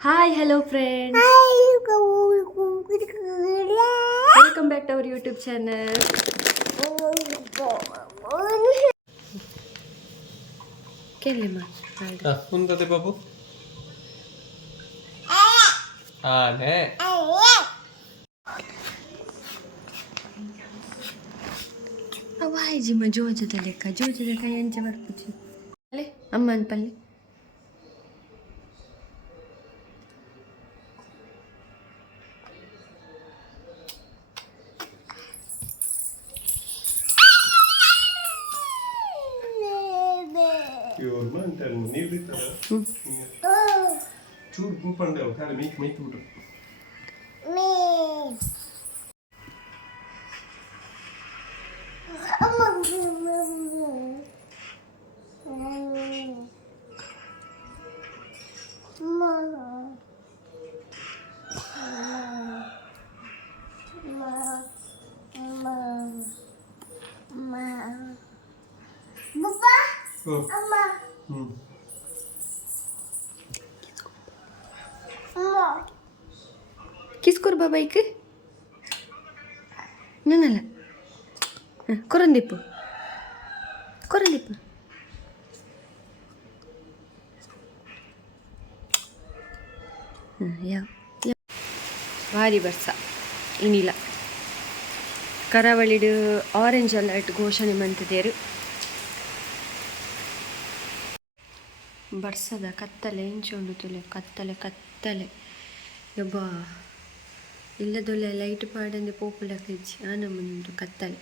Hi, hello friends. Welcome back to our YouTube channel. Kelima. Untate babu. Ne. Awai jima jojo daleka yanche barpuchi. Pale, amman pale. Your man tell me nearly Choor pupande kare make tutu. Kiskor babaik? Nanala. Korandipu. Yeah. ಭಾರಿ ಬರ್ಸ ಇನ್ನಿಲ್ಲ ಕರಾವಳಿಡು orange alert ಘೋಷಣೆ ಮಂತಿದ್ದೇರು ಬರ್ಸದ ಕತ್ತಲೆ ಇಂಚೊಂಡು ತುಲೆ ಕತ್ತಲೆ ಯಬ್ಬ ಇಲ್ಲದೊಲ್ಲೆ light ಪಾಡಂದೆ ಪೋಪುಲಕ್ಕಿಜ್ಜಿ ಆನಮುಂದು ಕತ್ತಲೆ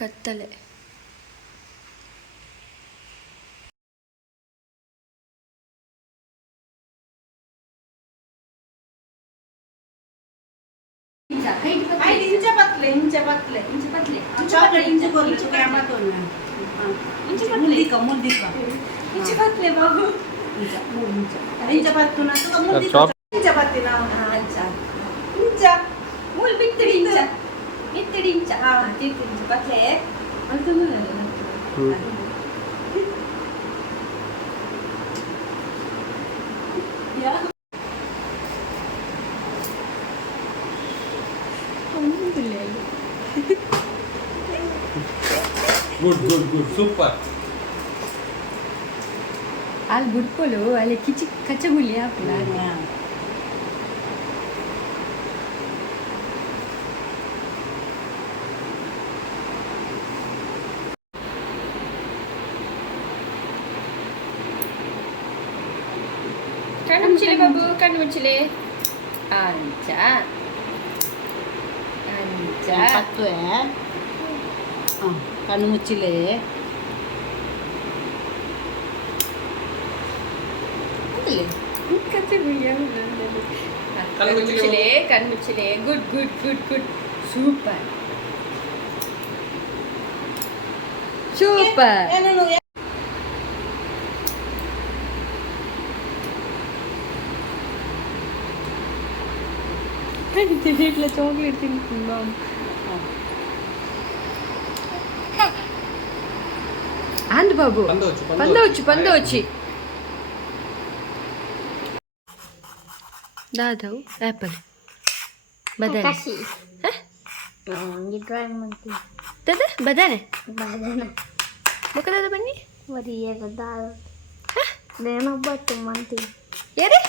ಕತ್ತಲೆ inch पतले chocolate inch कोरले कैमरा तो ना इंच पतले बाबू इंच पत्तुना तो मुल्दी इंच पत्तिना इंच मुल बित्तडी इंच इंच पतले अंतुना या Good, super. Al burpolo, alle kachaguli apla. Kannu muchile babu, kannu muchile. Anja. पत्तु है कಣ್ಣು ಮುಚ್ಚಿಲೆ ಕಣ್ಮುಚ್ಚಲೆ ಗುಡ್ ಸೂಪರ್ ఇట్లా చాక్లెట్ తింటున్నాం అండ్ బాబు పందవచ్చు దాదావు యాపిల్ బదానే दादा बदाने మొక్క దాదా బన్ని మరి ఏగదాలు నేనొబ్బತ್ತು ಮಂತೀನಿ ಏರೆ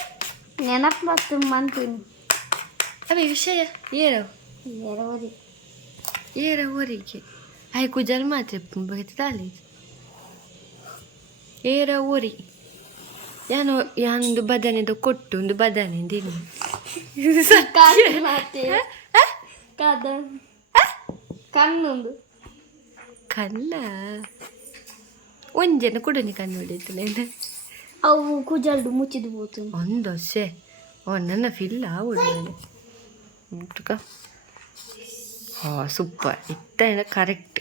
ನೆನಪತ್ತು ಮಂತೀನಿ ಅವೆ ವಿಷಯ ಏರವು ಏರ ಊರಿಗೆ ಆಯ್ಕು ಜನ್ಮ ಮಾತ್ರ ಬಗ್ತಾಳೆ ಏರ ಊರಿ ಯಾನೊಂದು ಬದನೆದು ಕೊಟ್ಟು ಒಂದು ಬದನೆ ದಿನ ಕಣ್ಣೊಂದು ಕಣ್ಣ ಒಂಜನ ಕೊಡನಿ ಕಣ್ಣು ಹೊಡಿತು ನಾನು ಅವು ಕುಜಲ್ಡು ಮುಚ್ಚಿದು ಹೋತು ಒಂದು ಸೆ ನನ್ನ ಫಿಲ್ಲ ಆಗೋದು ಉಂಟುಕ ಸೂಪರ್ ಇತ್ತ ಕರೆಕ್ಟ್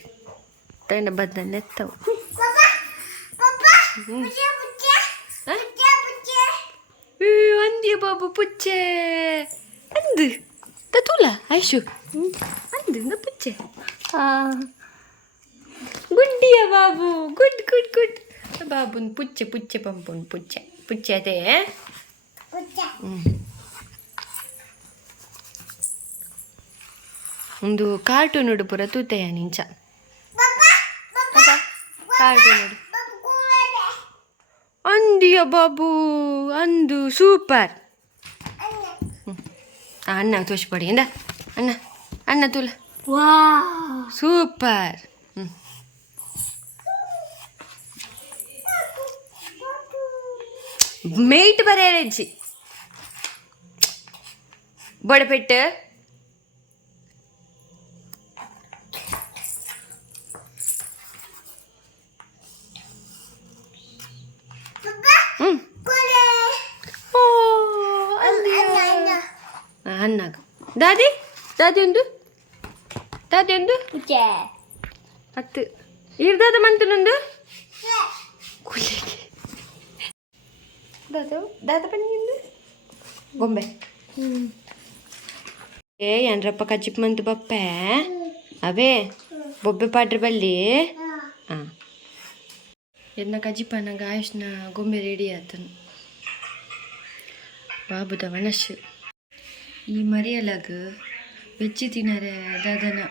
ಇತ್ತ ಬದನೆ ಎತ್ತವು ಅಂದಿಯ ಬಾಬು ಪುಚ್ಚೆ ಅಂದು ತೂಲ ಐಶು ಅಂದು ಪುಚ್ಚೆ ಗುಡ್ಡಿಯವಾ ಬಾಬು ಗುಡ್ ಗುಡ್ ಗುಡ್ ಬಾಬುನ್ ಪುಚ್ಚೆ ಪುಚ್ಚೆ ಪಂಪುನ್ ಪುಚ್ಚೆ ಪುಚ್ಚೆ ಅದೇ ಒಂದು ಕಾರ್ಟೂನ್ ಉಡು ಪೂರ ತೂತೆಯ ನಿಂಚ ಕಾರ್ಟೂನ್ ಉಡು ಅಂದಿಯ ಬಾಬು ಅಂದು ಸೂಪರ್ ಅಣ್ಣ ತೋರಿಸ್ಪಡಿ ಇಂದ ಅಣ್ಣ ಅಣ್ಣ ತುಲ ವಾ ಸೂಪರ್ ಮೇಟ್ ಬರೆಯಜ್ಜಿ ಬಡಪೆಟ್ಟು ಅನ್ನಾಗ ದಾದಿ ದಾದಿ ಒಂದು ಪುಚ್ಚೆ ಹತ್ತು ಇರ್ದಾದ ಮಂತನೊಂದು ದಾದ ಬನ್ನಿ ಗೊಂಬೆ ಏನ್ರಪ್ಪ ಕಚ್ಚಿಪ್ ಮಂತು ಬಪ್ಪೆ ಅವೇ ಬೊಬ್ಬೆ ಪಾಡ್ರೆ ಬಲ್ಲಿ ಹಾಂ ಎನ್ನ ಕಜಿಪನ ಗಾಯಸ್ನ ಗೊಂಬೆ ರೆಡಿ ಆತನು ಬಾಬುದ ವನಶ್ ಈ ಮರಿಯಲಾಗ ವೆಜ್ಜಿ ತಿನ್ನರೆ ದಾದನ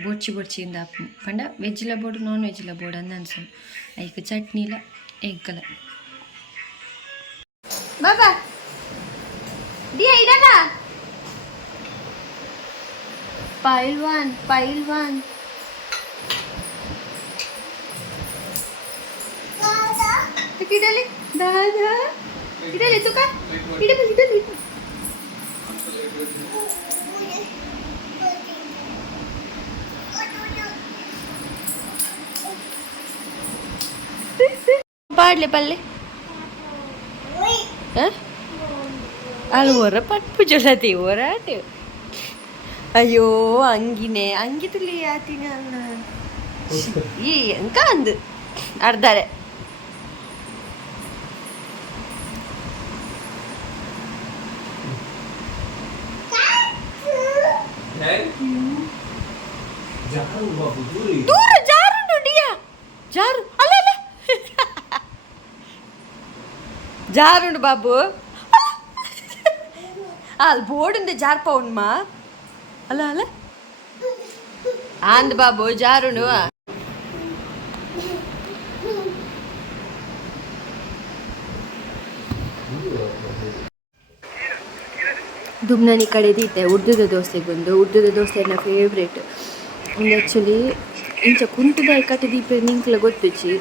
ಬೊಡ್ಚಿಂದ ಪಂಡ ವೆಜ್ಜಿಲ ಬೋಡು ನಾನ್ ವೆಜ್ಜಿಲ ಬೋಡು ಅಂದ ಅನ್ಸನ್ ಐಕ ಚಟ್ನಿಲ ಎಗ್ಗಲ ಬಾಬಾ ದಿಯಾ ಇಡಲ್ಲ ಪೈಲ್ವಾನ್ ಇಡಲಿ ದಾದಾ ಇಡಲಿ ತುಕ ಇಡಲಿ ಪಾಡ್ಲೆ ಪಲ್ಲೆ ಅಲ್ಲಿ ಹೊರ ಪಟ್ಟು ಜೊಲತಿ ಹೊರಾಟೆ ಅಯ್ಯೋ ಅಂಗಿನೇ ಅಂಗಿತಲ್ಲಿ ಆತಿನ ಅನ್ನ ಈ ಅಂಕ ಅಂದು ಅರ್ಧಾರೆ ದೂರ ಜಾರು ನೋಡಿಯಾ ಜಾರು ಅಲ್ಲ ಅಲ್ಲ ಜಾರುಂಡು ಬಾಬು ಅಲ್ಲಿ ಬೋರ್ಡ್ ಜಾರ್ಪ ಉಣ್ಮಾ ಅಲ್ಲ ಅಲ್ಲ ಆಂದ್ ಬಾಬು ಜಾರುಂಡು ದುಮ್ನನಿ ಕಡೆದಿದ್ದೆ ಉರ್ದುದ ದೋಸೆಗೊಂದು ಉರ್ದುದ ದೋಸೆ ನನ್ನ ಫೇವ್ರೇಟ್ ಒಂದು ಆ್ಯಕ್ಚುಲಿ ಇಂಚ ಕುಂಟುದಾಯಿ ಕಟ್ಟಿದೀಪ ನಿಂಕ್ಲ ಗೊತ್ತಿಚ್ಚಿ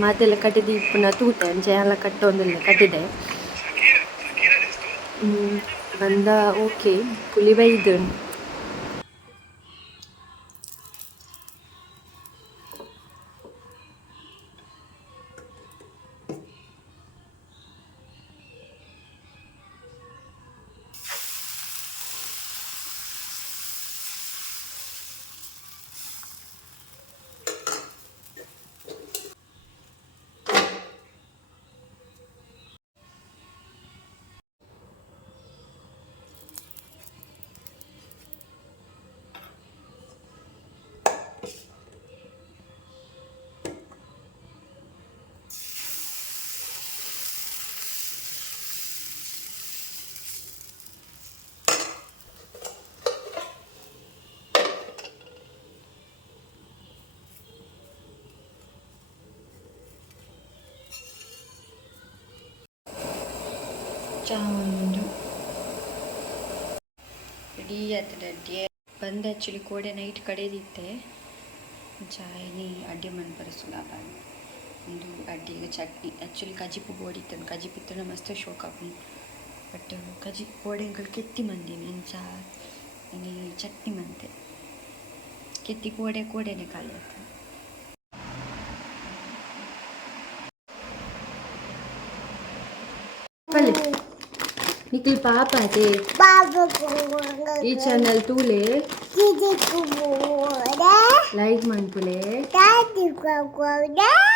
ಮಾತೆಲ್ಲ ಕಟ್ಟಿದೀಪನ ತೂತ ಅಂಚೆ ಎಲ್ಲ ಕಟ್ಟೊಂದೆಲ್ಲ ಕಟ್ಟಿದೆ ಬಂದ ಓಕೆ ಪುಲಿ ಬೈದು ಚಹಾ ಒಂದು ರೆಡಿ ಆಗ್ತದೆ ಅಡ್ಡಿ ಬಂದು ಆ್ಯಕ್ಚುಲಿ ಕೋಡೆ ನೈಟ್ ಕಡೆದಿತ್ತೆ ಚಾಯ್ನಿ ಅಡ್ಡಿ ಮನ್ಪರ ಸುಲಭ ಒಂದು ಅಡ್ಡಿಗೆ ಚಟ್ನಿ ಆ್ಯಕ್ಚುಲಿ ಕಜಿಪು ಬೋಡಿತ್ತನು ಕಜಿಪಿತ್ತನ ಮಸ್ತ್ ಶೋಕ ಬಟ್ ಕಜಿ ಕೋಡೆಗಳು ಕೆತ್ತಿ ಮಂದಿನಿ ಇಂಚ ಇನಿ ಚಟ್ನಿ ಮಂತೆ ಕೆತ್ತಿ ಕೋಡೆನೇ ಖಾಲಿ ಆಗ್ತದೆ निखिल पापा थे ಈ ಚಾನಲ್ ತೂಲೆ ಲೈಕ್ ಮನ್ಪುಲೆ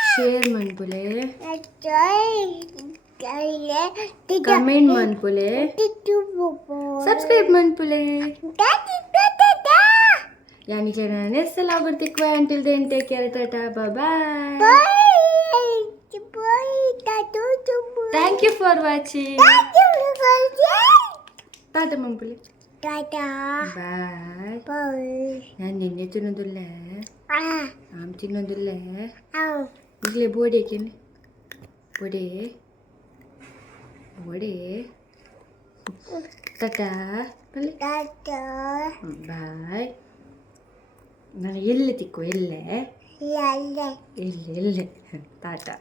ಶೇರ್ ಮನ್ಪುಲೆ ಕಮೆಂಟ್ ಮನ್ಪುಲೆ ಸಬ್ಸ್ಕ್ರೈಬ್ ಮನ್ಪುಲೆ Yani kena nesala bertikwa until then take care tata bye bye. Thank you for watching. Tata mampuli. Bye. ഞാൻ നിന്നെ തിന്നതില്ലേ ആം തിന്നതില്ലേ ഇതിലെ ബോഡിയൊക്കെ ബോഡി ബോഡി ടാറ്റാ ಬಾಯ್ ನಾನು ಎಲ್ಲಿ ತಿಕ್ಕು ಎಲ್ಲೇ ಎಲ್ಲೇ ಟಾಟಾ